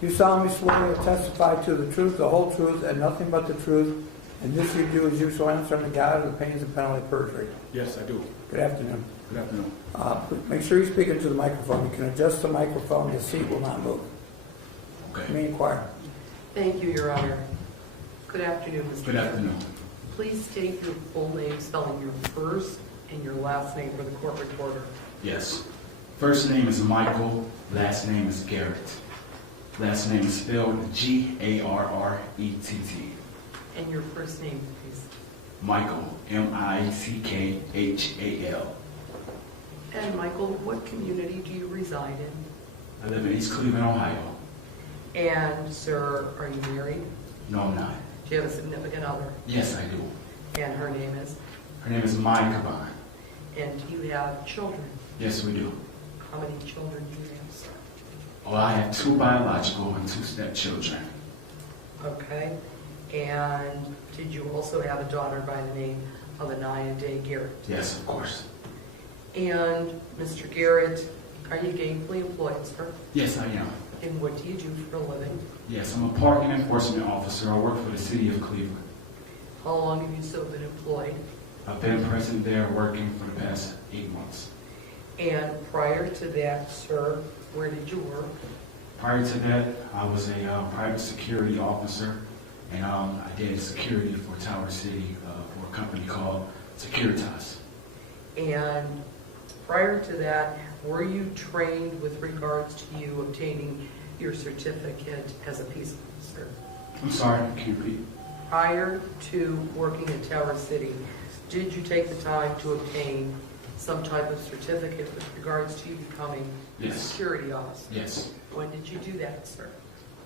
You solemnly swear to testify to the truth, the whole truth, and nothing but the truth, and this you do as you shall answer unto God of the pains and penalty of perjury. Yes, I do. Good afternoon. Good afternoon. Make sure you speak into the microphone. You can adjust the microphone. The seat will not move. Okay. You may inquire. Thank you, Your Honor. Good afternoon, Mr. Good afternoon. Please state your full name, spelling your first and your last name for the court reporter. Yes. First name is Mickhal. Last name is Garrett. Last name is spelled Garrett. And your first name, please. Mickhal. Mickhal. And Michael, what community do you reside in? I live in East Cleveland, Ohio. And, sir, are you married? No, I'm not. Do you have a significant other? Yes, I do. And her name is? Her name is Mickhal. And do you have children? Yes, we do. How many children do you have, sir? Oh, I have 2 biological and 2 stepchildren. Okay. And did you also have a daughter by the name of Aniya Day-Garrett? Yes, of course. And, Mr. Garrett, are you gainfully employed, sir? Yes, I am. And what do you do for a living? Yes, I'm a parking enforcement officer. I work for the city of Cleveland. How long have you so been employed? I've been present there working for the past 8 months. And prior to that, sir, where did you work? Prior to that, I was a private security officer, and I did security for Tower City for a company called Securitas. And prior to that, were you trained with regards to you obtaining your certificate as a peace officer? I'm sorry, can you repeat? Prior to working at Tower City, did you take the time to obtain some type of certificate with regards to you becoming a Yes. security officer? Yes. When did you do that, sir?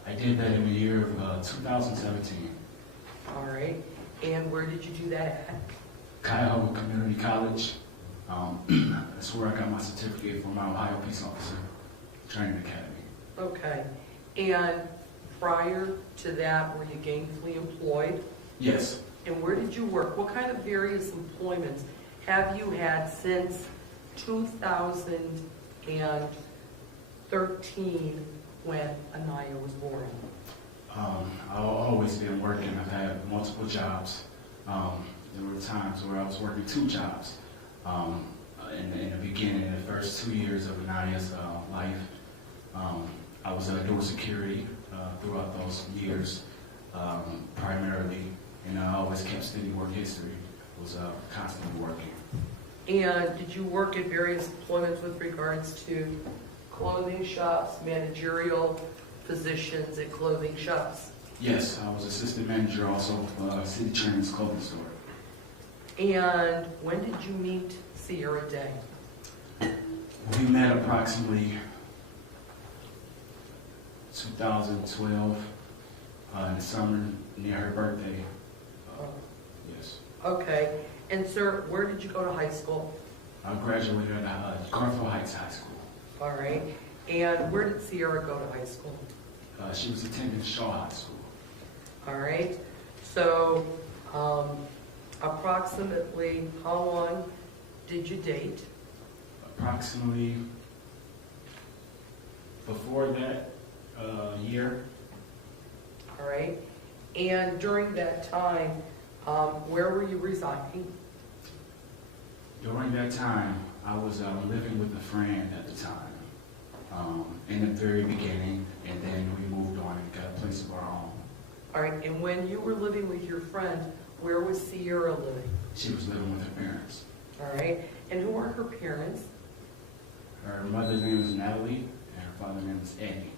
I did that in the year of 2017. All right. And where did you do that at? Cuyahoga Community College. That's where I got my certificate for my Ohio Peace Officer Training Academy. Okay. And prior to that, were you gainfully employed? Yes. And where did you work? What kind of various employments have you had since 2013 when Aniya was born? I've always been working. I've had multiple jobs. There were times where I was working 2 jobs. In the beginning, the first 2 years of Aniya's life, I was door security throughout those years, primarily, and I always kept steady work history. Was constantly working. And did you work at various employments with regards to clothing shops, managerial positions at clothing shops? Yes, I was assistant manager also of City Chairman's Clothing Store. And when did you meet Sierra Day? We met approximately 2012 in the summer near her birthday. Yes. Okay. And sir, where did you go to high school? I graduated at Garfield Heights High School. All right. And where did Sierra go to high school? She was attending Shaw High School. All right. So, approximately how long did you date? Approximately before that year. All right. And during that time, where were you residing? During that time, I was living with a friend at the time. In the very beginning, and then we moved on and got a place of our own. All right. And when you were living with your friend, where was Sierra living? She was living with her parents. All right. And who are her parents? Her mother's name is Natalie, and her father's name is Eddie.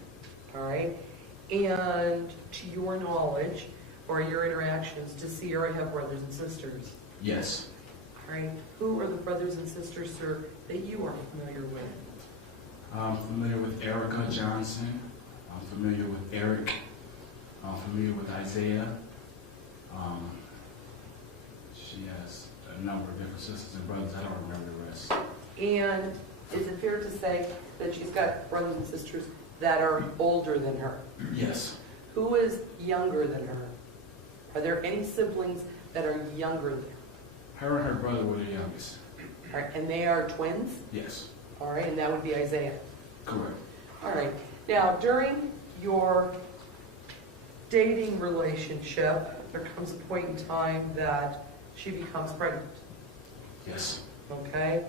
All right. And to your knowledge, or your interactions, does Sierra have brothers and sisters? Yes. All right. Who are the brothers and sisters, sir, that you are familiar with? I'm familiar with Erica Johnson. I'm familiar with Eric. I'm familiar with Isaiah. She has a number of different sisters and brothers. I don't remember the rest. And is it fair to say that she's got brothers and sisters that are older than her? Yes. Who is younger than her? Are there any siblings that are younger than her? Her and her brother were the youngest. All right, and they are twins? Yes. All right, and that would be Isaiah. Correct. All right. Now, during your dating relationship, there comes a point in time that she becomes pregnant, Yes. okay?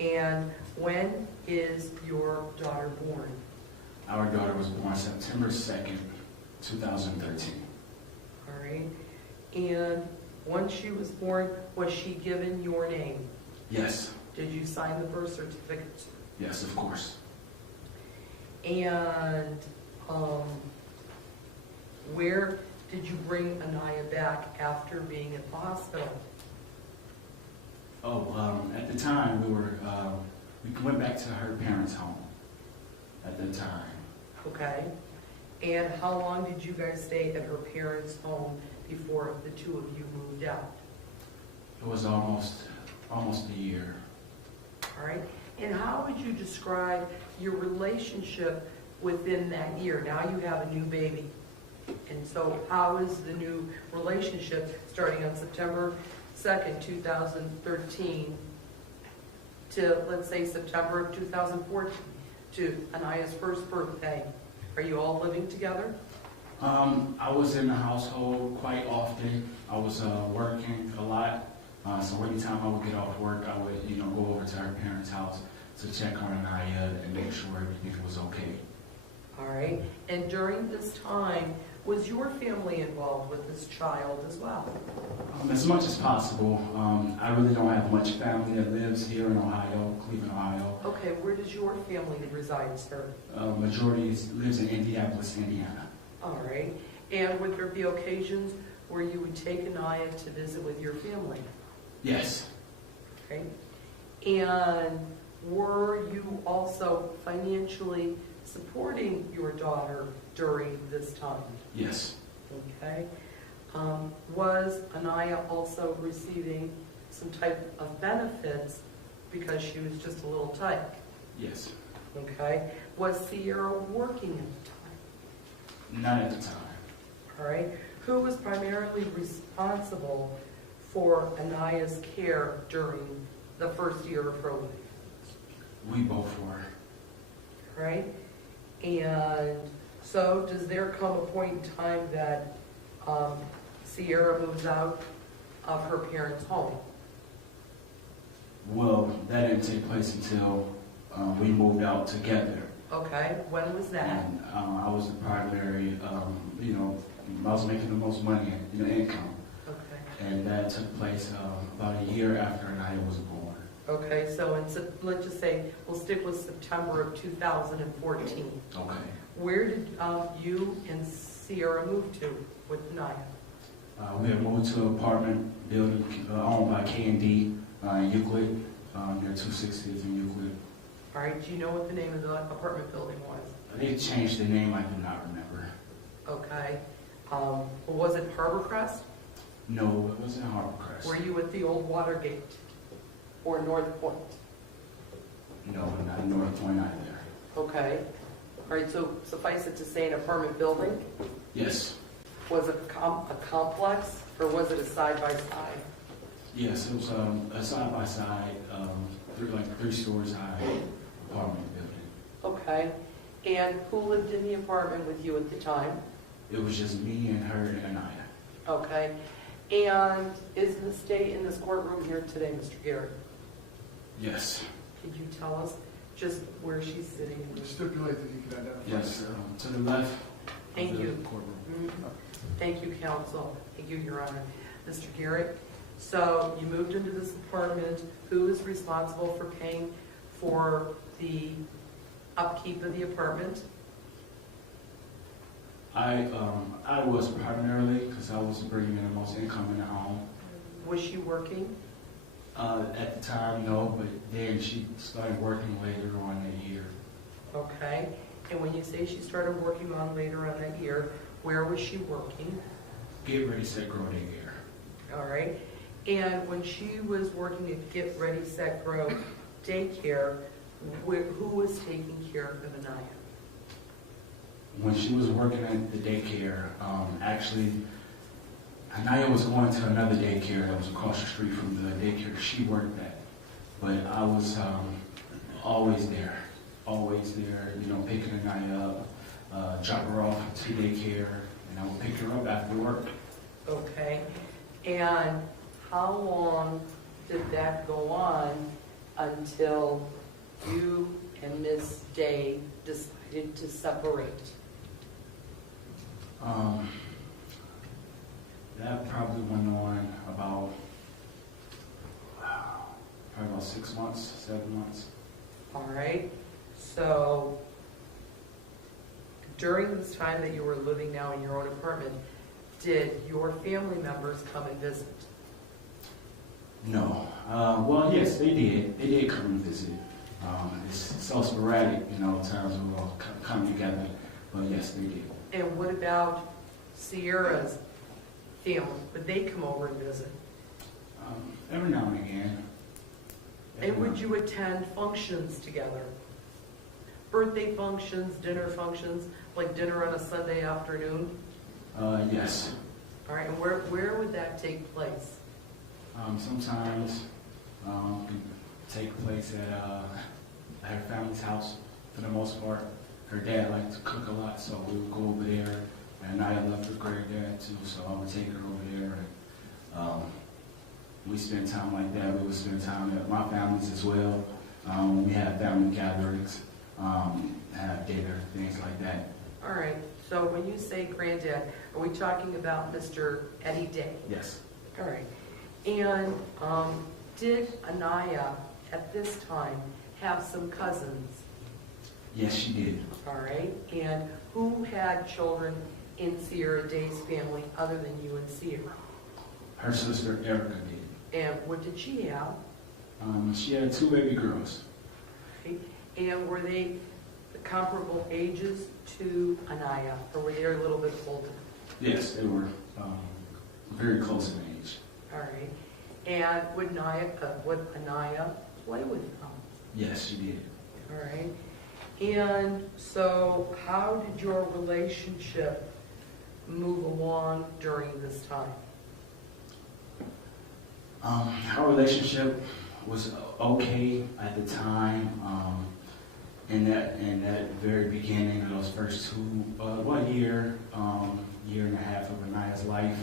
And when is your daughter born? Our daughter was born September 2nd, 2013. All right? And once she was born, was she given your name? Yes. Did you sign the birth certificate? Yes, of course. And where did you bring Aniya back after being at the hospital? At the time we went back to her parents' home at the time. Okay. And how long did you guys stay at her parents' home before the two of you moved out? It was almost a year. All right. And how would you describe your relationship within that year? Now you have a new baby. And so how is the new relationship starting on September 2nd, 2013 to, let's say, September of 2014 to Aniya's first birthday? Are you all living together? I was in the household quite often. I was working a lot. So anytime I would get off work, I would, go over to her parents' house to check on Aniya and make sure everything was okay. All right. And during this time, was your family involved with this child as well? As much as possible. I really don't have much family that lives here in Ohio, Cleveland, Ohio. Okay, where does your family reside, sir? Majority lives in Indianapolis, Indiana. All right. And would there be occasions where you would take Aniya to visit with your family? Yes. Okay. And were you also financially supporting your daughter during this time? Yes. Okay. Was Aniya also receiving some type of benefits because she was just a little tight? Yes. Okay. Was Sierra working at the time? Not at the time. All right. Who was primarily responsible for Aniya's care during the first year of her life? We both were. All right. And so does there come a point in time that Sierra moves out of her parents' home? Well, that didn't take place until we moved out together. Okay. When was that? And I was the primary, I was making the most money in the income. Okay. And that took place about a year after Aniya was born. Okay. So let's just say we'll stick with September of 2014. Okay. Where did you and Sierra move to with Aniya? We had moved to an apartment building owned by K&D in Euclid, near 260th in Euclid. All right. Do you know what the name of the apartment building was? They changed the name, I do not remember. Okay. Was it Harborcrest? No, it wasn't Harborcrest. Were you at the old Watergate or North Point? No, not North Point either. Okay. All right, so suffice it to say an apartment building? Yes. Was it a complex or was it a side-by-side? Yes, it was a side-by-side, like 3 stories high apartment building. Okay. And who lived in the apartment with you at the time? It was just me and her and Aniya. Okay. And is the state in this courtroom here today, Mr. Garrett? Yes. Could you tell us just where she's sitting? Stipulate that you can identify. Yes, to the left. Thank of the you. Courtroom. Mhm. Thank you, counsel. Thank you, Your Honor. Mr. Garrett, so you moved into this apartment. Who is responsible for paying for the upkeep of the apartment? I was primarily, because I was bringing in the most income in the home. Was she working? At the time, no, but then she started working later on that year. Okay. And when you say she started working on later on that year, where was she working? Get Ready, Set, Grow daycare. All right. And when she was working at Get Ready, Set, Grow daycare, who was taking care of Aniya? When she was working at the daycare, actually, Aniya was going to another daycare that was across the street from the daycare she worked at. But I was always there, picking Aniya up, drop her off to daycare, and I would pick her up after work. Okay, and how long did that go on until you and Ms. Day decided to separate? That probably went on about 6 months, 7 months. All right, so during this time that you were living now in your own apartment, did your family members come and visit? No. Well, yes, they did. They did come and visit. It's so sporadic, in terms of all coming together. But yes, they did. And what about Sierra's family? Would they come over and visit? Every now and again. And would you attend functions together? Birthday functions, dinner functions, like dinner on a Sunday afternoon? Yes. All right, and where would that take place? Sometimes it can take place at her family's house for the most part. Her dad liked to cook a lot, so we would go over there. And I loved her granddad too, so I would take her over there. And we spend time like that. We would spend time at my family's as well. We have family gatherings, have dinner, things like that. All right, so when you say granddad, are we talking about Mr. Eddie Day? Yes. All right. And did Aniya at this time have some cousins? Yes, she did. All right. And who had children in Sierra Day's family other than you and Sierra? Her sister Erica did. And what did she have? She had 2 baby girls. Okay. And were they comparable ages to Aniya, or were they a little bit older? Yes, they were very close in age. All right. And would Aniya play with them? Yes, she did. All right. And so how did your relationship move along during this time? Our relationship was okay at the time. In that very beginning of those first 1 year, year and a half of Aniya's life,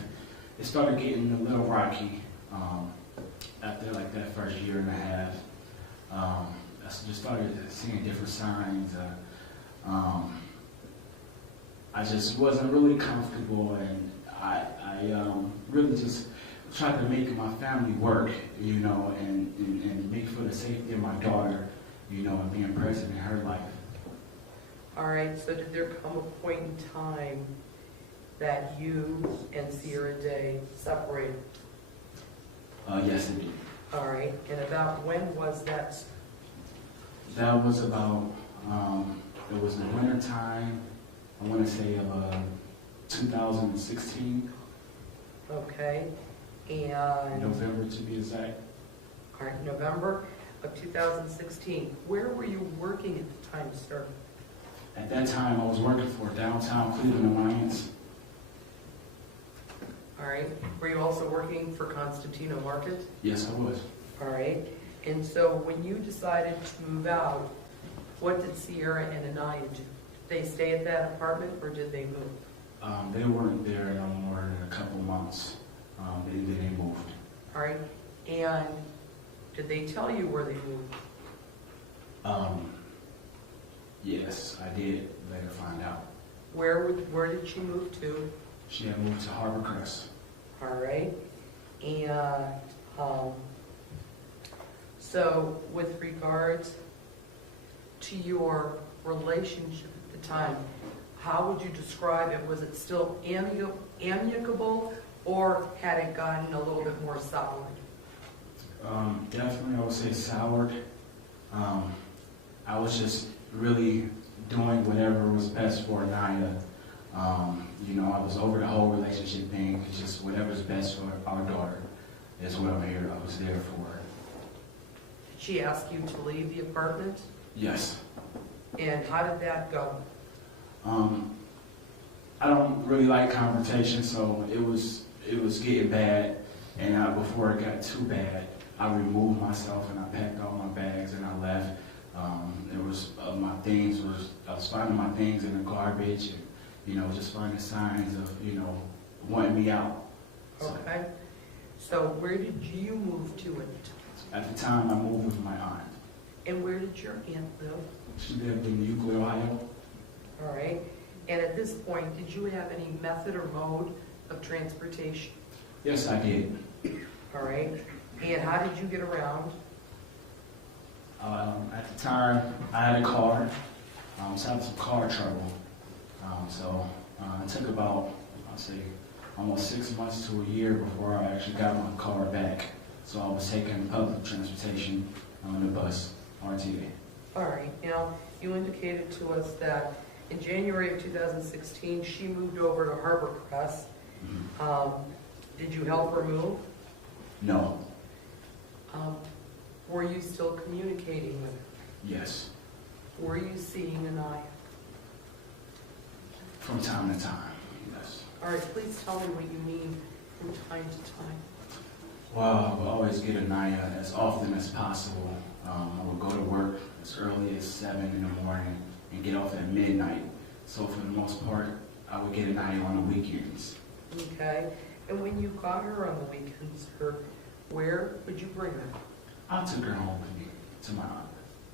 it started getting a little rocky after like that first year and a half. I just started seeing different signs. I just wasn't really comfortable, and I really just tried to make my family work, and make for the safety of my daughter, and being present in her life. All right, so did there come a point in time that you and Sierra Day separated? Yes, it did. All right, and about when was that? That was about, it was the winter time, I want to say of 2016. Okay, and... November to be exact. All right, November of 2016. Where were you working at the time, sir? At that time, I was working for Downtown Cleveland Alliance. All right, were you also working for Constantino Market? Yes, I was. All right, and so when you decided to move out, what did Sierra and Aniya do? Did they stay at that apartment, or did they move? They weren't there no more than a couple months. They moved. All right, and did they tell you where they moved? Yes, I did later find out. Where did she move to? She had moved to Harbor Crest. All right, and so with regards to your relationship at the time, how would you describe it? Was it still amicable, or had it gotten a little bit more soured? Definitely, I would say soured. I was just really doing whatever was best for Aniya. I was over the whole relationship thing. It's just whatever's best for our daughter is what I'm here. I was there for her. Did she ask you to leave the apartment? Yes. And how did that go? I don't really like confrontation, so it was getting bad. And before it got too bad, I removed myself and I packed all my bags and I left. There was I was finding my things in the garbage, and just finding signs of wanting me out. So, Okay. So where did you move to it? at the time, I moved with my aunt. And where did your aunt live? She lived in Euclid, Ohio. All right. And at this point, did you have any method or mode of transportation? Yes, I did. All right. And how did you get around? At the time, I had a car. So I had some car trouble. It took about, I'd say, almost 6 months to a year before I actually got my car back. So I was taking public transportation on the bus, RTA. All right. Now, you indicated to us that in January of 2016, she moved over to Harbor Crest. Did you help her move? No. Were you still communicating with her? Yes. Were you seeing Aniya? From time to time, yes. All right, please tell me what you mean from time to time. Well, I would always get Aniya as often as possible. I would go to work as early as 7 in the morning and get off at midnight. So for the most part, I would get Aniya on the weekends. Okay. And when you got her on the weekends, where would you bring her? I took her home with me to my aunt.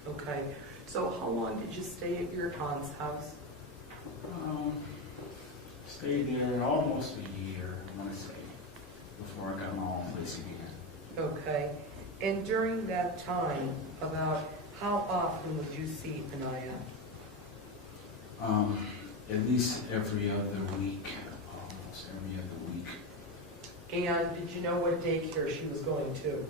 Okay. So how long did you stay at your aunt's house? Stayed there almost a year, I want to say, before I got my own place again. Okay. And during that time, about how often would you see Aniya? At least every other week, almost every other week. And did you know what daycare she was going to?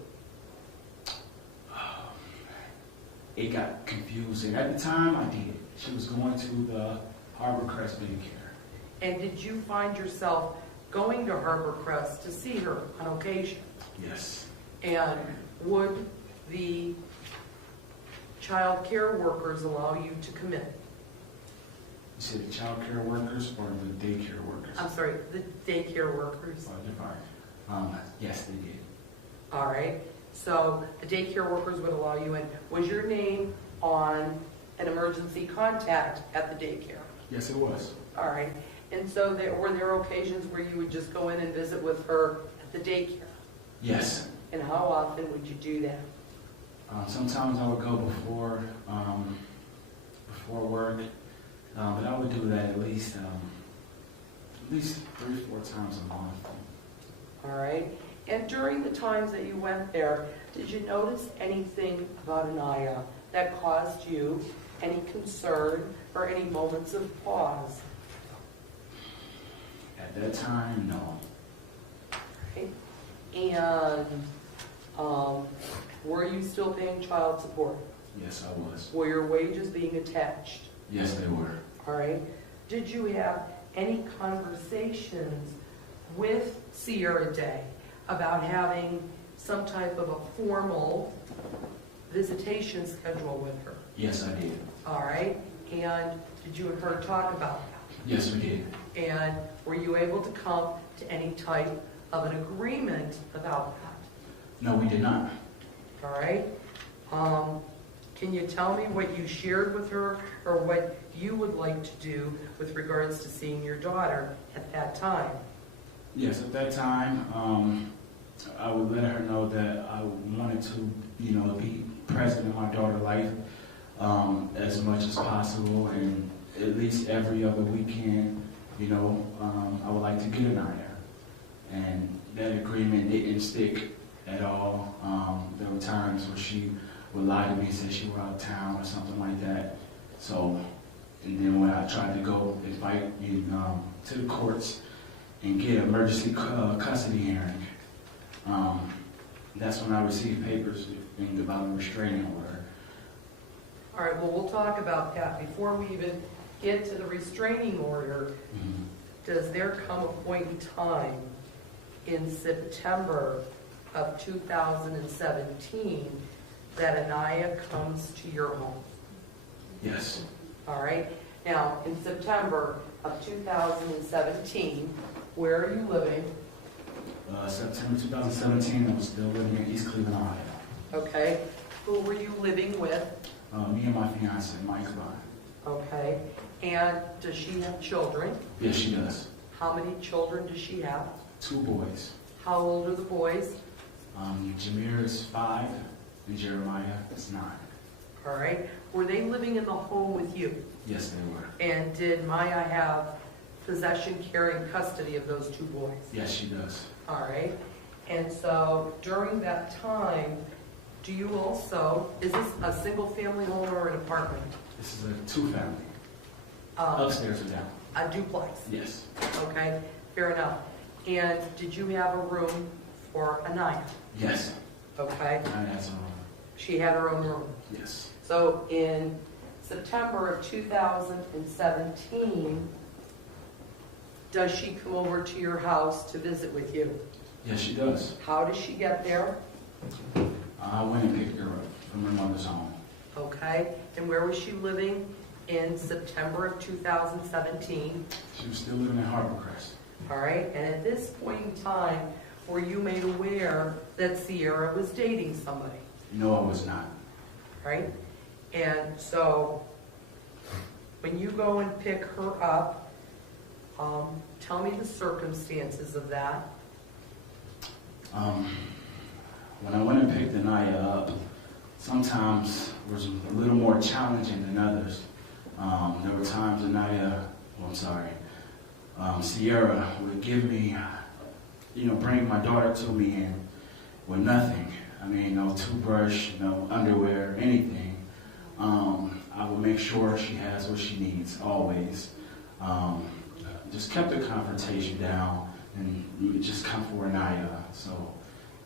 It got confusing. At the time, I did. She was going to the Harbor Crest daycare. And did you find yourself going to Harbor Crest to see her on occasion? Yes. And would the child care workers allow you to come in? You said the child care workers or the daycare workers? I'm sorry, the daycare workers. Oh, you're fine. Yes, they did. All right. So the daycare workers would allow you in. Was your name on an emergency contact at the daycare? Yes, it was. All right. And so were there occasions where you would just go in and visit with her at the daycare? Yes. And how often would you do that? Sometimes I would go before work, but I would do that at least 3 or 4 times a month. All right. And during the times that you went there, did you notice anything about Aniya that caused you any concern or any moments of pause? At that time, no. Okay. And were you still paying child support? Yes, I was. Were your wages being attached? Yes, they were. All right. Did you have any conversations with Sierra Day about having some type of a formal visitation schedule with her? Yes, I did. All right. And did you and her talk about that? Yes, we did. And were you able to come to any type of an agreement about that? No, we did not. All right. Can you tell me what you shared with her or what you would like to do with regards to seeing your daughter at that time? Yes, at that time, I would let her know that I wanted to, be present in my daughter's life as much as possible, and at least every other weekend, I would like to get an eye. And that agreement didn't stick at all. There were times where she would lie to me and say she was out of town or something like that. So, and then when I tried to go and fight to the courts and get an emergency custody hearing, that's when I received papers about a restraining order. All right, well, we'll talk about that. Before we even get to the restraining order, does there come a point in time in September of 2017 that Aniya comes to your home? Yes. All right. Now, in September of 2017, where are you living? September 2017, I was still living in East Cleveland, Ohio. Okay. Who were you living with? Me and my fiance, Mickhal. Okay. And does she have children? Yes, she does. How many children does she have? 2 boys. How old are the boys? Jameer is 5 and Jeremiah is 9. All right. Were they living in the home with you? Yes, they were. And did Maya have possession, care, and custody of those 2 boys? Yes, she does. All right. And so during that time, do you also, is this a single family home or an apartment? This is a 2-family. Upstairs or down? A duplex? Yes. Okay, fair enough. And did you have a room for Aniya? Yes. Okay, I had some. she had her own room. Yes. So in September of 2017, does she come over to your house to visit with you? Yes, she does. How does she get there? I went and picked her up from her mother's home. Okay, and where was she living in September of 2017? She was still living in Harborcrest. All right, and at this point in time, were you made aware that Sierra was dating somebody? No, I was not. Right? And so, when you go and pick her up, tell me the circumstances of that. When I went and picked Aniya up, sometimes it was a little more challenging than others. There were times Sierra would give me, bring my daughter to me and with nothing. I mean, no toothbrush, no underwear, anything. I will make sure she has what she needs, always. Just kept the confrontation down and just come for Aniya. So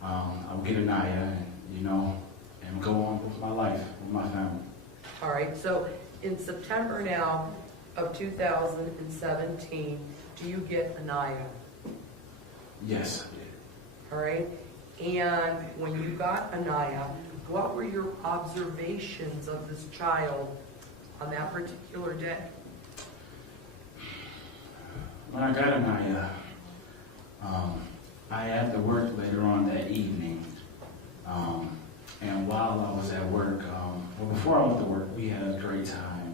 I would get Aniya and go on with my life, with my family. All right, so in September now of 2017, do you get Aniya? Yes, I did. All right, and when you got Aniya, what were your observations of this child on that particular day? When I got Aniya, I had to work later on that evening. And while I was at work, before I went to work, we had a great time.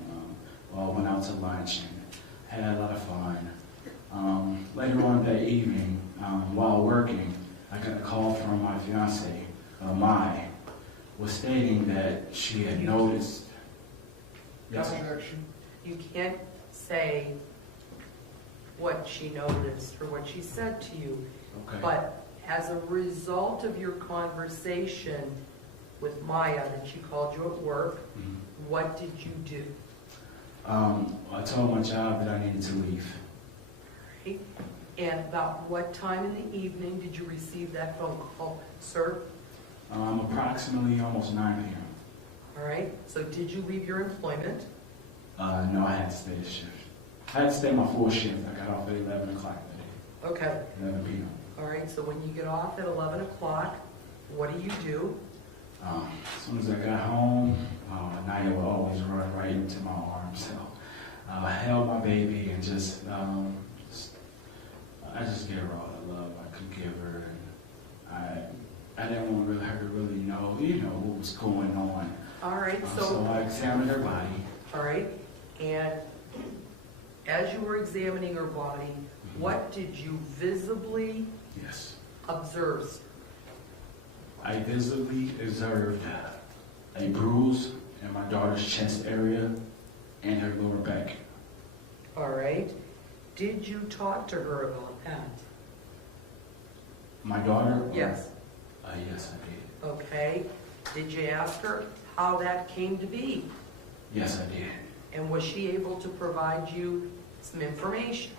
I went out to lunch and had a lot of fun. Later on that evening, while working, I got a call from my fiance, Mai, was stating that she had noticed. Yes, sir. Objection. You can't say what she noticed or what she said to you, Okay. but as a result of your conversation with Maya that she called you at work, Mhm. what did you do? I told my job that I needed to leave. Right? And about what time in the evening did you receive that phone call, sir? Approximately almost 9 p.m. All right, so did you leave your employment? No, I had to stay the shift. I had to stay my full shift. I got off at 11 o'clock that day, Okay, 11 p.m. all right, so when you get off at 11 o'clock, what do you do? As soon as I got home, Aniya would always run right into my arms. So I held my baby and I just gave her all the love I could give her. And I didn't want her to really know, what was going on. All right, So I examined her body. all right, and as you were examining her body, what did you visibly Yes. observe? I visibly observed a bruise in my daughter's chest area and her lower back. All right, did you talk to her about that? My daughter? Yes. Yes, I did. Okay, did you ask her how that came to be? Yes, I did. And was she able to provide you some information?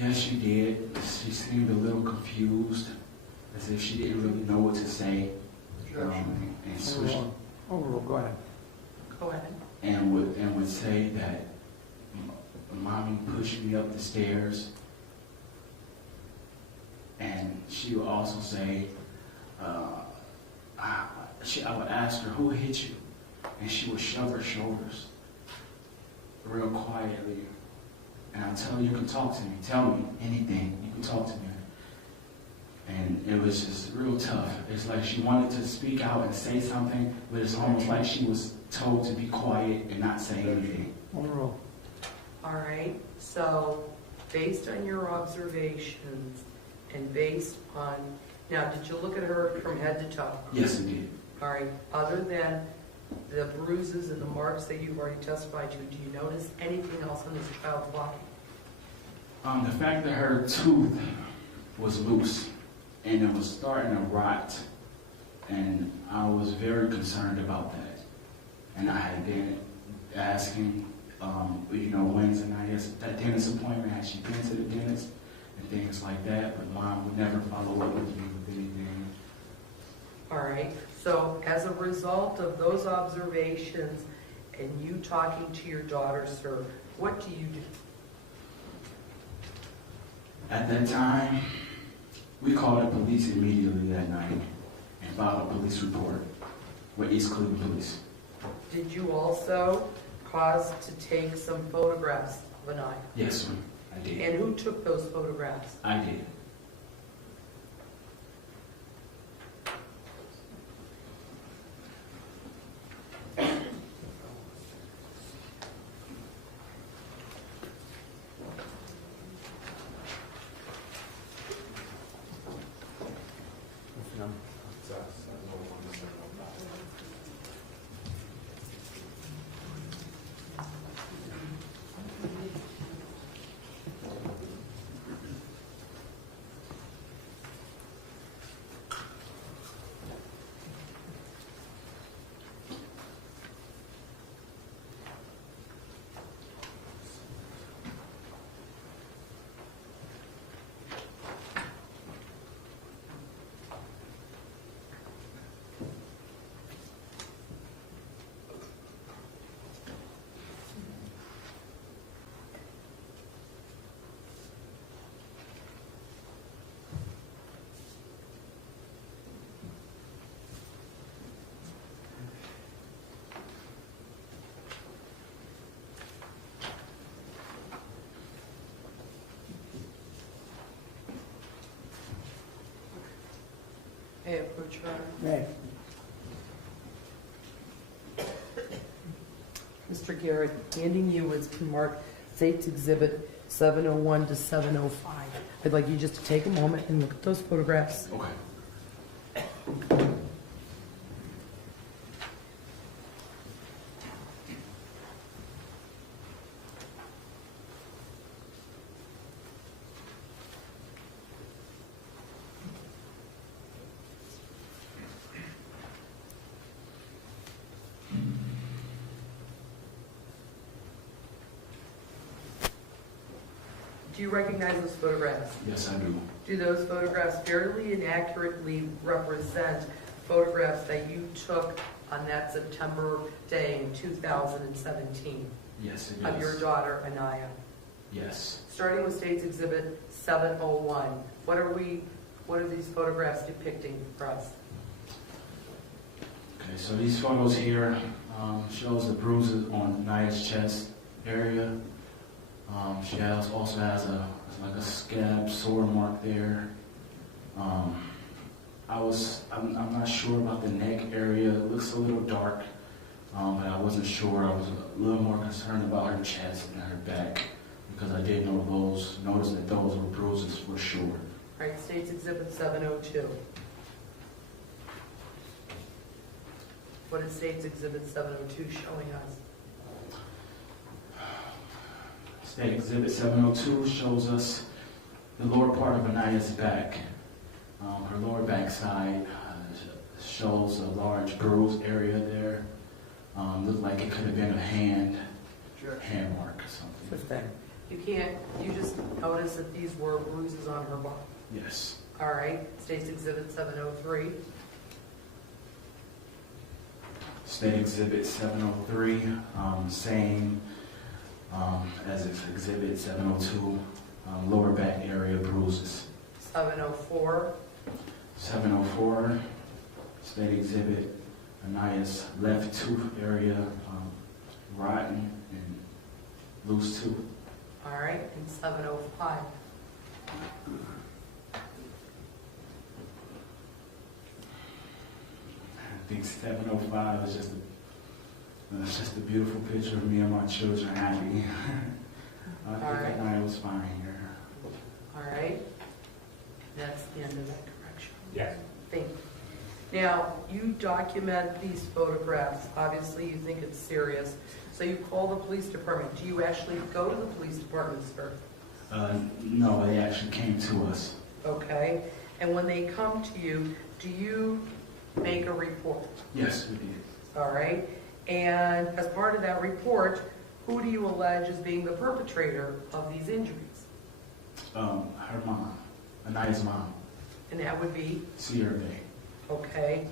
Yes, she did. She seemed a little confused, as if she didn't really know what to say. And switched, Overruled, go ahead. Go ahead. and would say that mommy pushed me up the stairs. And she would also say, I would ask her, who hit you? And she would shove her shoulders real quietly. And I'd tell her, you can talk to me. Tell me anything. You can talk to me. And it was just real tough. It's like she wanted to speak out and say something, but it's almost like she was told to be quiet and not say anything. One rule. All right, so based on your observations and based on, now, did you look at her from head to toe? Yes, it did. All right, other than the bruises and the marks that you've already testified to, do you notice anything else on this child's body? The fact that her tooth was loose and it was starting to rot, and I was very concerned about that. And I had been asking, when's Aniya's that dentist appointment? Had she been to the dentist and things like that? But Mom would never follow up with me with anything. All right, so as a result of those observations and you talking to your daughter, sir, what do you do? At that time, we called the police immediately that night and filed a police report with East Cleveland Police. Did you also cause to take some photographs of Aniya? Yes, ma'am, I did. And who took those photographs? I did. Hey, approach her. Right. Mr. Garrett, handing you what's been marked State's Exhibit 701 to 705. I'd like you just to take a moment and look at those photographs. Okay. Do you recognize those photographs? Yes, I do. Do those photographs fairly and accurately represent photographs that you took on that September day in 2017 Yes, it of your does. daughter, Aniya? Yes. Starting with State's Exhibit 701, what are these photographs depicting for us? Okay, so these photos here shows the bruises on Aniya's chest area. She also has a scab sore mark there. I'm not sure about the neck area. It looks a little dark, but I wasn't sure. I was a little more concerned about her chest and her back because I did notice that those were bruises for sure. All right, State's Exhibit 702. What is State's Exhibit 702 showing us? State Exhibit 702 shows us the lower part of Aniya's back. Her lower back side shows a large bruise area there. Looked like it could have been a hand mark or something. Sustained. You just noticed that these were bruises on her body. Yes. All right, State's Exhibit 703. State Exhibit 703, same as Exhibit 702, lower back area bruises. 704. 704, State Exhibit, Aniya's left tooth area, rotten and loose tooth. All right, and 705. think 705 is just a beautiful picture of me and my children happy. I think Alright. that night was fine here. All right? That's the end of that correction. Yes. Thank you. Now, you document these photographs. Obviously, you think it's serious. So you call the police department. Do you actually go to the police department, sir? No, they actually came to us. Okay? And when they come to you, do you make a report? Yes, we did. All right? And as part of that report, who do you allege as being the perpetrator of these injuries? Her mom, Aniya's mom, And that would be, Sierra Day. okay?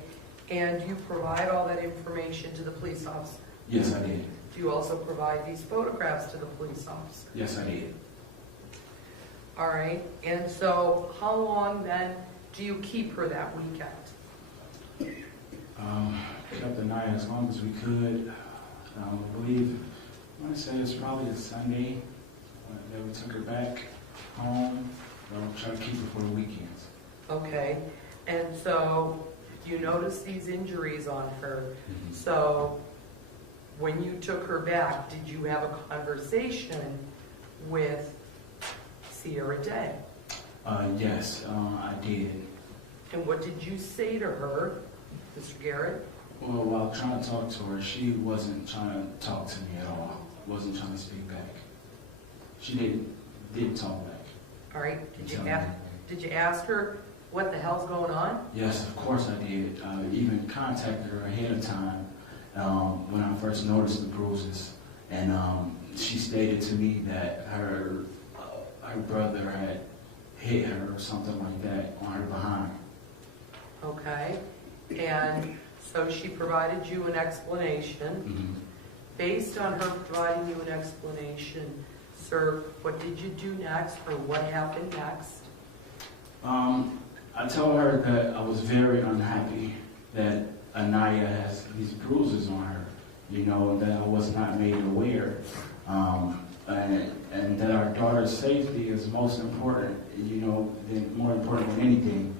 And you provide all that information to the police officer? Yes, I did. Do you also provide these photographs to the police officer? Yes, I did. All right, and so how long then do you keep her that weekend? Kept Aniya as long as we could. I believe, I want to say it's probably a Sunday that we took her back home. We'll try to keep her for the weekends. Okay, and so you noticed these injuries on her. So when you took her back, did you have a conversation with Sierra Day? Yes, I did. And what did you say to her, Mr. Garrett? Well, while trying to talk to her, she wasn't trying to talk to me at all. Wasn't trying to speak back. She didn't talk back. All right, did you ask her what the hell's going on? Yes, of course I did. Even contacted her ahead of time when I first noticed the bruises. And she stated to me that her brother had hit her or something like that on her behind. Okay, and so she provided you an explanation. Based on her providing you an explanation, sir, what did you do next, or what happened next? I told her that I was very unhappy that Aniya has these bruises on her, that I was not made aware, and that our daughter's safety is most important, more important than anything.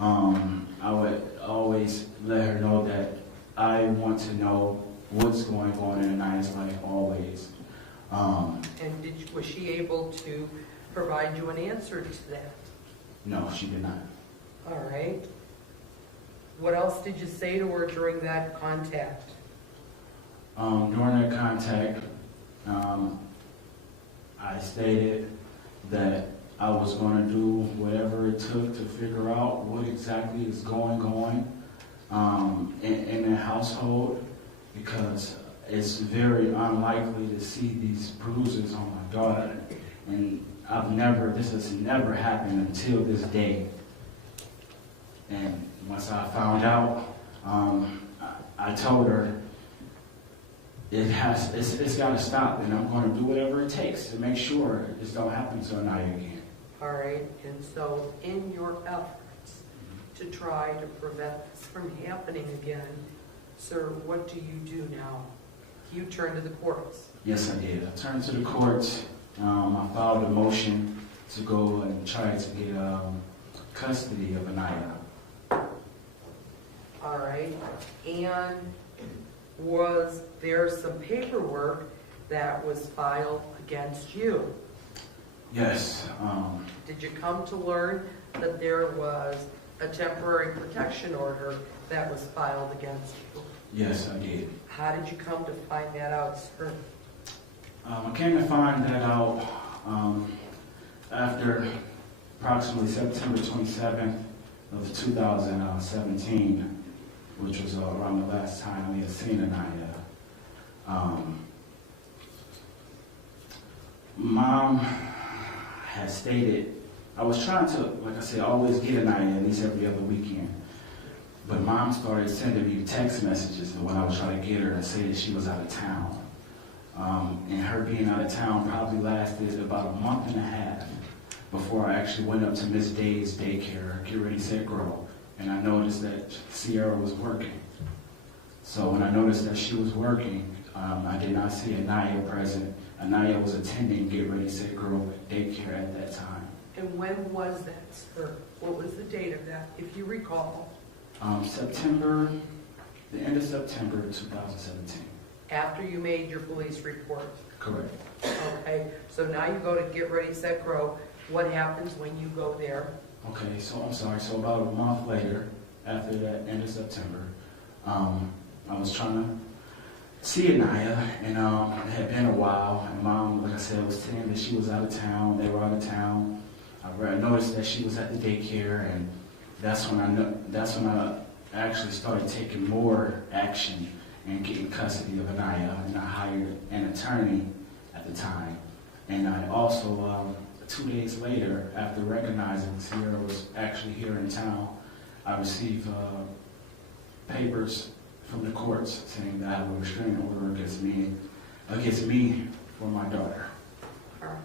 I would always let her know that I want to know what's going on in Aniya's life always. And was she able to provide you an answer to that? No, she did not. All right. What else did you say to her during that contact? During that contact, I stated that I was going to do whatever it took to figure out what exactly is going on in the household, because it's very unlikely to see these bruises on my daughter, and this has never happened until this day. And once I found out, I told her it's got to stop, and I'm going to do whatever it takes to make sure this don't happen to Aniya again. All right, and so in your efforts to try to prevent this from happening again, sir, what do you do now? You turn to the courts. Yes, I did. I turned to the courts. I filed a motion to go and try to get custody of Aniya. All right, and was there some paperwork that was filed against you? Yes. Did you come to learn that there was a temporary protection order that was filed against you? Yes, I did. How did you come to find that out, sir? I came to find that out after approximately September 27th of 2017, which was around the last time we had seen Aniya. Mom had stated, I was trying to, like I said, always get Aniya at least every other weekend. But Mom started sending me text messages when I was trying to get her and say that she was out of town. And her being out of town probably lasted about a month and a half before I actually went up to Miss Day's daycare, Get Ready, Set, Grow. And I noticed that Sierra was working. So when I noticed that she was working, I did not see Aniya present. Aniya was attending Get Ready, Set, Grow daycare at that time. And when was that, sir? What was the date of that, if you recall? September the end of September 2017. After you made your police report? Correct. Okay, so now you go to Get Ready, Set, Grow. What happens when you go there? Okay, so I'm sorry. So about a month later, after that end of September, I was trying to see Aniya, and it had been a while. And Mom, like I said, was saying that she was out of town. They were out of town. I noticed that she was at the daycare, and that's when I actually started taking more action and getting custody of Aniya. And I hired an attorney at the time. And I also, 2 days later, after recognizing Sierra was actually here in town, I received papers from the courts saying that I have a restraining order against me for my daughter. All right.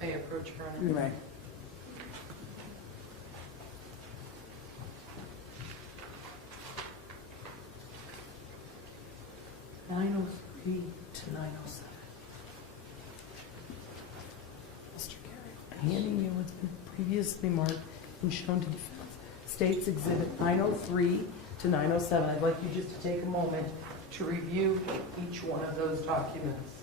May I approach her? You may. to 907. Mr. Garrett, I'm handing you what's been previously marked and shown to defense. States Exhibit 903 to 907. I'd like you just to take a moment to review each one of those documents.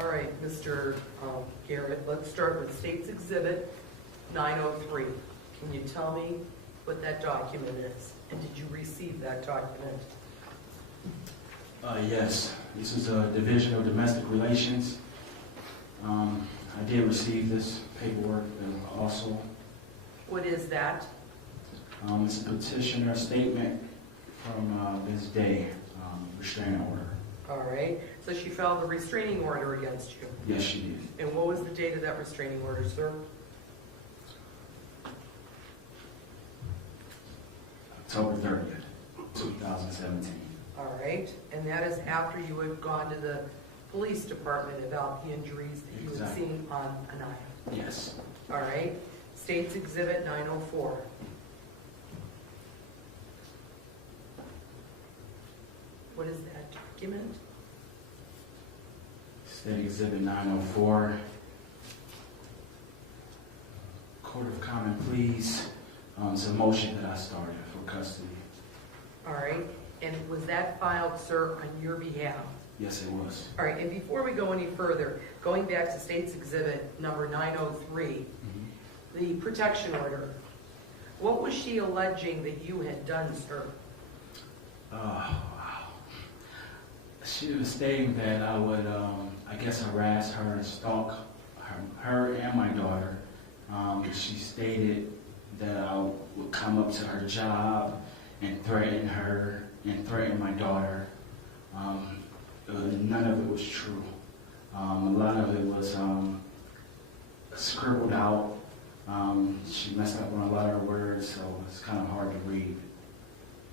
All right, Mr. Garrett, let's start with State's Exhibit 903. Can you tell me what that document is? And did you receive that document? Yes, this is a Division of Domestic Relations. I did receive this paperwork also. What is that? It's a petitioner statement from Ms. Day, restraining order. All right, so she filed a restraining order against you. Yes, she did. And what was the date of that restraining order, sir? October 30th, 2017. All right, and that is after you had gone to the police department about the injuries that you had Exactly. seen on Aniya. Yes. All right, State's Exhibit 904. What is that document? State Exhibit 904. Court of Common Pleas. It's a motion that I started for custody. All right, and was that filed, sir, on your behalf? Yes, it was. All right, and before we go any further, going back to State's Exhibit number 903, the protection order, what was she alleging that you had done, sir? Oh, wow. She was stating that I would, I guess, harass her and stalk her and my daughter. She stated that I would come up to her job and threaten her and threaten my daughter. None of it was true. A lot of it was scribbled out. She messed up on a lot of her words, so it's kind of hard to read.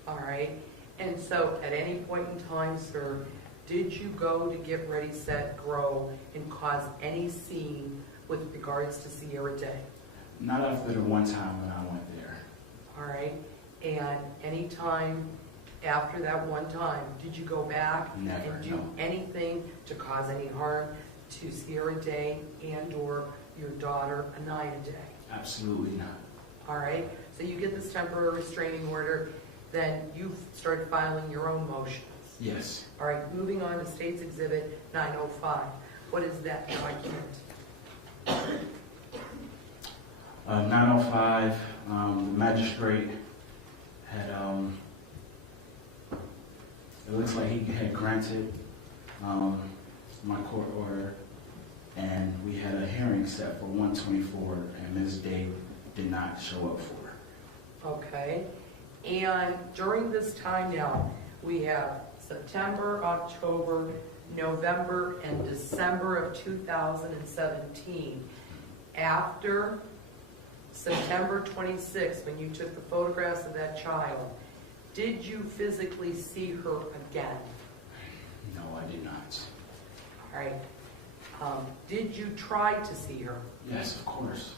All right, and so at any point in time, sir, did you go to Get Ready, Set, Grow and cause any scene with regards to Sierra Day? Not after the one time when I went there. All right, and any time after that one time, did you go back Never, and do no. anything to cause any harm to Sierra Day and or your daughter Aniya Day? Absolutely not. All right, so you get this temporary restraining order, then you start filing your own motions. Yes. All right, moving on to State's Exhibit 905. What is that document? 905, the magistrate had, it looks like he had granted my court order, and we had a hearing set for 124, and Ms. Day did not show up for it. Okay, and during this time now, we have September, October, November, and December of 2017. After September 26th, when you took the photographs of that child, did you physically see her again? No, I did not. All right. Did you try to see her? Yes, of course.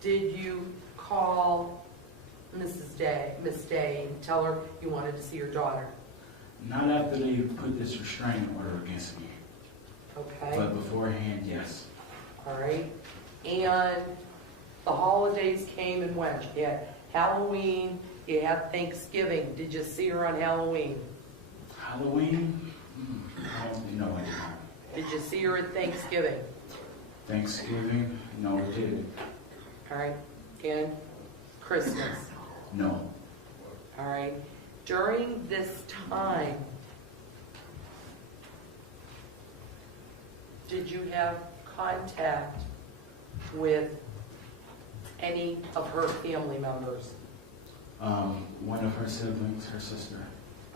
Did you call Miss Day, and tell her you wanted to see your daughter? Not after they put this restraining order against me, Okay. but beforehand, yes. All right. And the holidays came and went. You had Halloween, you had Thanksgiving. Did you see her on Halloween? Halloween? No, I did not. Did you see her at Thanksgiving? Thanksgiving? No, I didn't. All right. And Christmas? No. All right. During this time, did you have contact with any of her family members? One of her siblings, her sister.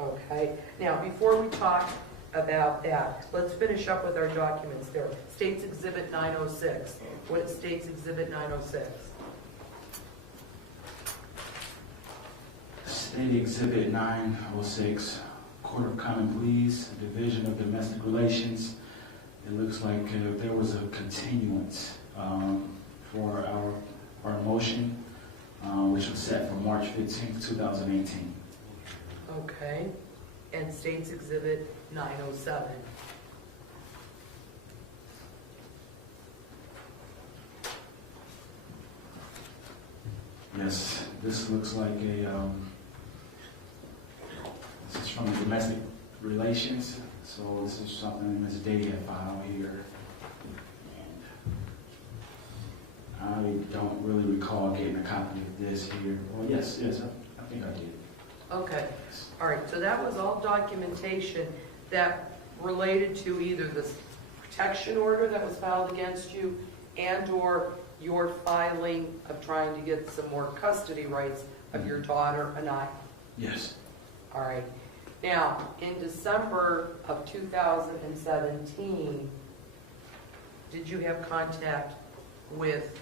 Okay. Now, before we talk about that, let's finish up with our documents there. State's Exhibit 906. What is State's Exhibit 906? State Exhibit 906, Court of Common Pleas, Division of Domestic Relations. It looks like there was a continuance for our motion, which was set for March 15, 2018. Okay. And State's Exhibit 907. Yes, this looks like a, this is from the domestic relations, so this is something Ms. Day had filed here. And I don't really recall getting a copy of this here. Well, yes, I think I did. Okay. All right. So that was all documentation that related to either this protection order that was filed against you and or your filing of trying to get some more custody rights of your daughter, Aniya? Yes. All right. Now, in December of 2017, did you have contact with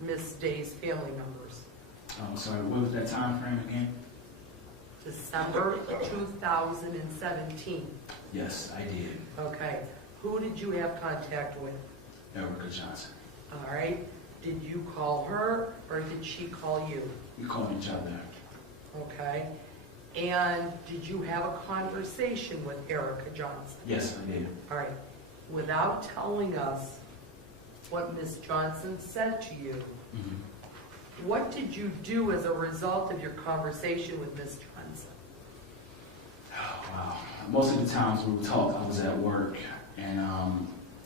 Miss Day's family members? Sorry, what was that time frame again? December of 2017. Yes, I did. Okay. Who did you have contact with? Erica Johnson. All right. Did you call her or did she call you? We called each other. Okay. And did you have a conversation with Erica Johnson? Yes, I did. All right. Without telling us what Miss Johnson said to you, Mm-hmm. what did you do as a result of your conversation with Miss Johnson? Oh, wow. Most of the times we would talk, I was at work, and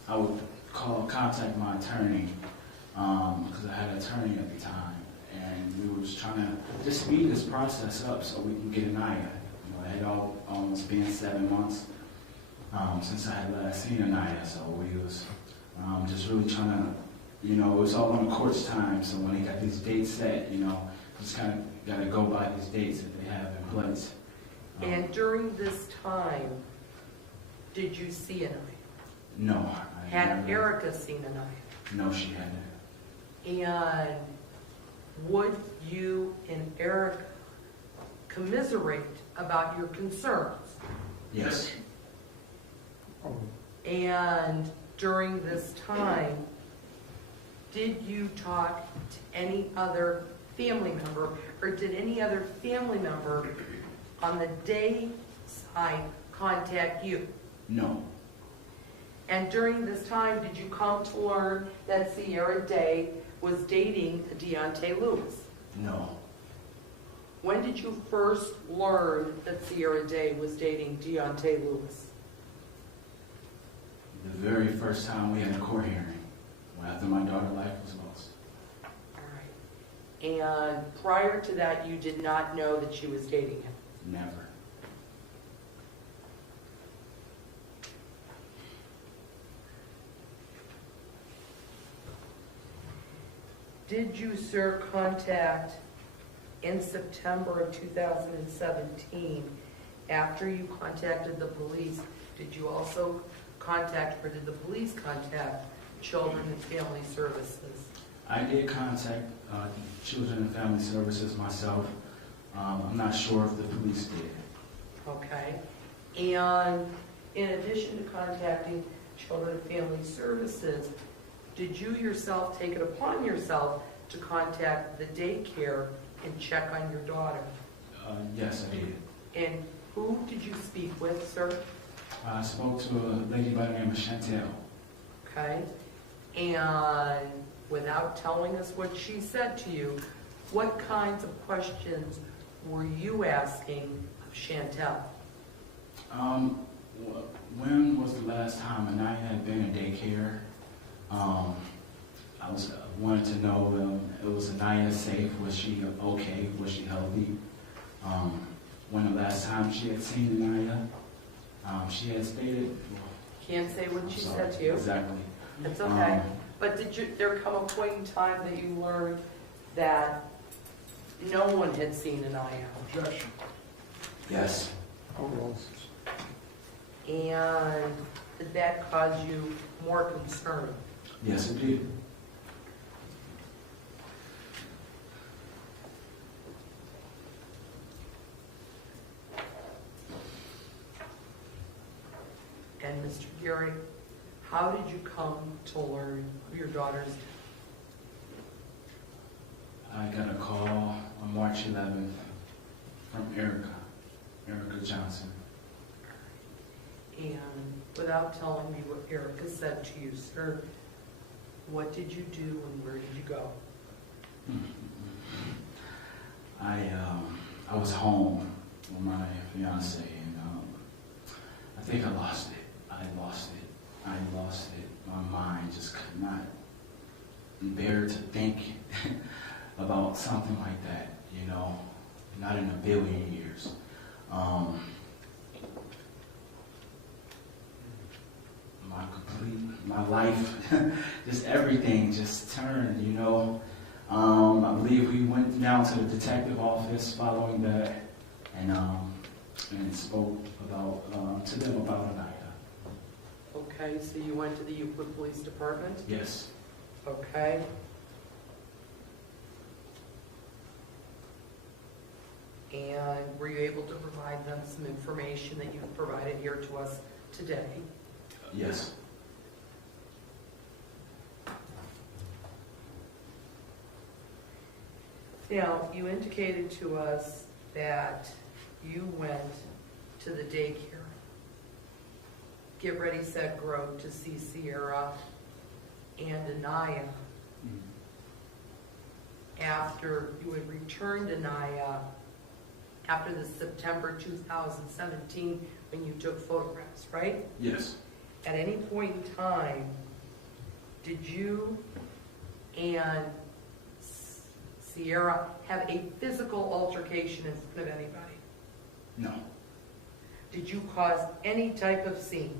I would contact my attorney, because I had an attorney at the time, and we were just trying to just speed this process up so we can get Aniya. You know, it had almost been 7 months since I had last seen Aniya, so we was just really trying to, you know, it was all on the court's time, so when they got these dates set, you know, just kind of got to go by these dates that they have in place. And during this time, did you see Aniya? No. I Had never- Erica seen Aniya? No, she hadn't. And would you and Erica commiserate about your concerns? Yes. And during this time, did you talk to any other family member, or did any other family member on the day side contact you? No. And during this time, did you come to learn that Sierra Day was dating Deonte Lewis? No. When did you first learn that Sierra Day was dating Deonte Lewis? The very first time we had a court hearing, after my daughter's life was lost. All right. And prior to that, you did not know that she was dating him? Never. Did you, sir, contact in September of 2017, after you contacted the police, did you also contact, or did the police contact Children and Family Services? I did contact Children and Family Services myself. I'm not sure if the police did. Okay. And in addition to contacting Children and Family Services, did you yourself take it upon yourself to contact the daycare and check on your daughter? Yes, I did. And who did you speak with, sir? I spoke to a lady by the name of Chantel. Okay. And without telling us what she said to you, what kinds of questions were you asking of Chantel? When was the last time Aniya had been in daycare? I wanted to know, it was Aniya safe? Was she okay? Was she healthy? When the last time she had seen Aniya, she had stated. Can't say what she Sorry, said to you. Exactly. That's okay. But did there come a point in time that you learned that no one had seen Aniya? Objection. Yes. And did that cause you more concern? Yes, it did. And Mr. Garrett, how did you come to learn of your daughter's death? I got a call on March 11th from Erica Johnson. And without telling me what Erica said to you, sir, what did you do and where did you go? I was home with my fiance, and I think I lost it. I lost it. My mind just could not bear to think about something like that, you know, not in a billion years. My life, just everything just turned, you know. I believe we went down to the detective office following that and spoke about to them about Aniya. Okay, so you went to the Euclid Police Department? Yes. Okay. And were you able to provide them some information that you've provided here to us today? Yes. Now, you indicated to us that you went to the daycare, Get Ready, Set, Grow, to see Sierra and Aniya after you had returned Aniya after the September 2017 when you took photographs, right? Yes. At any point in time, did you and Sierra have a physical altercation in front of anybody? No. Did you cause any type of scene?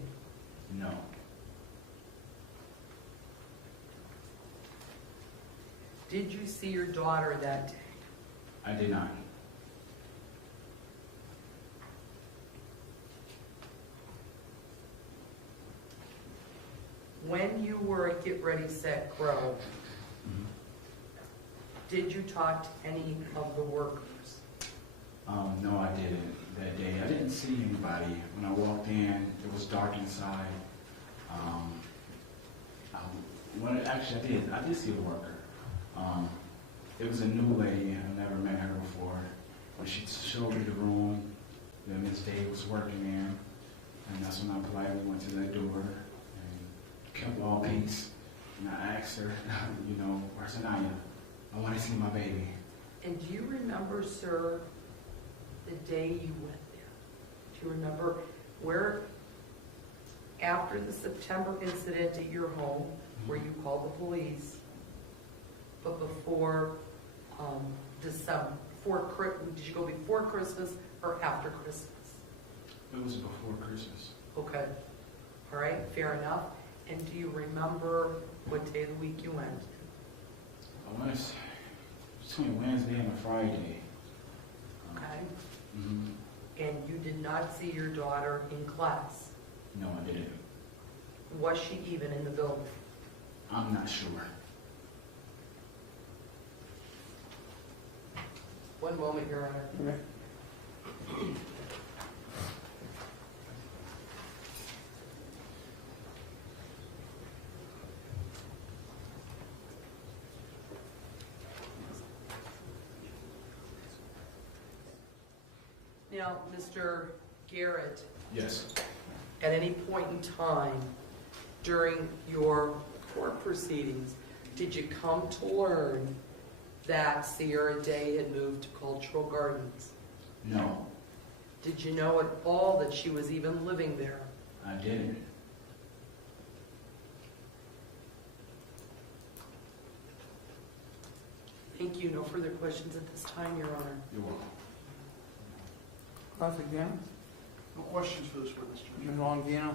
No. Did you see your daughter that day? I did not. When you were at Get Ready, Set, Grow, did you talk to any of the workers? No, I didn't that day. I didn't see anybody. When I walked in, it was dark inside. Actually, I did see a worker. It was a new lady. I never met her before. When she showed me the room that Miss Day was working in, and that's when I politely went to that door and kept all peace. And I asked her, where's Aniya? I want to see my baby. And do you remember, sir, the day you went there? Do you remember where, after the September incident at your home, where you called the police, but before December, did you go before Christmas or after Christmas? It was before Christmas. Okay. All right, fair enough. And do you remember what day of the week you went? I went between Wednesday and a Friday. Okay. Mm-hmm. And you did not see your daughter in class? No, I didn't. Was she even in the building? I'm not sure. One moment, Your Honor. Okay. Now, Mr. Garrett, Yes. at any point in time during your court proceedings, did you come to learn that Sierra Day had moved to Cultural Gardens? No, Did you know at all that she was even living there? I didn't. Thank you. No further questions at this time, Your Honor. You're welcome. Cross again, No questions for this witness, Judge. Ms. Longino.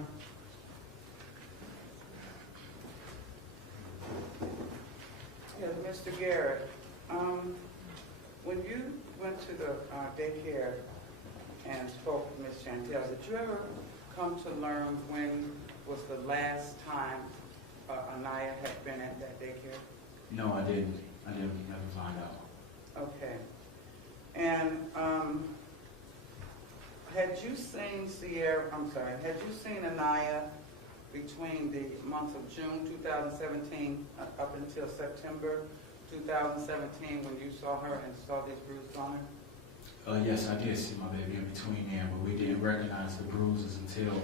Yes, Mr. Garrett, when you went to the daycare and spoke with Ms. Chantel, did you ever come to learn when was the last time Aniya had been at that daycare? No, I didn't. I didn't never find out. Okay. And had you seen Aniya between the months of June 2017 up until September 2017 when you saw her and saw these bruises on her? Yes, I did see my baby in between there, but we didn't recognize the bruises until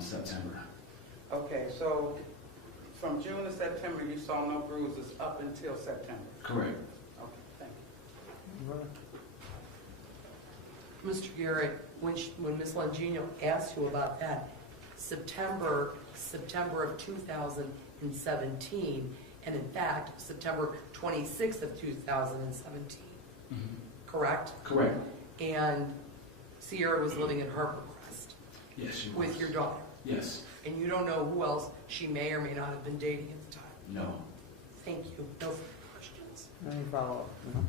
September. Okay, so from June to September, you saw no bruises up until September? Correct. Okay, thank you. Mr. Garrett, when Ms. Longino asked you about that, September of 2017, and in fact, September 26th of 2017, Mm-hmm. correct? Correct. And Sierra was living in Harper Crest Yes, she was. with your daughter. Yes. And you don't know who else she may or may not have been dating at the time. No. Thank you. No further questions. Any follow-up? No?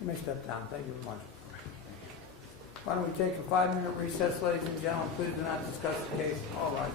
You may step down. Thank you very much. Why don't we take a 5-minute recess, ladies and gentlemen? Please do not discuss the case. All right.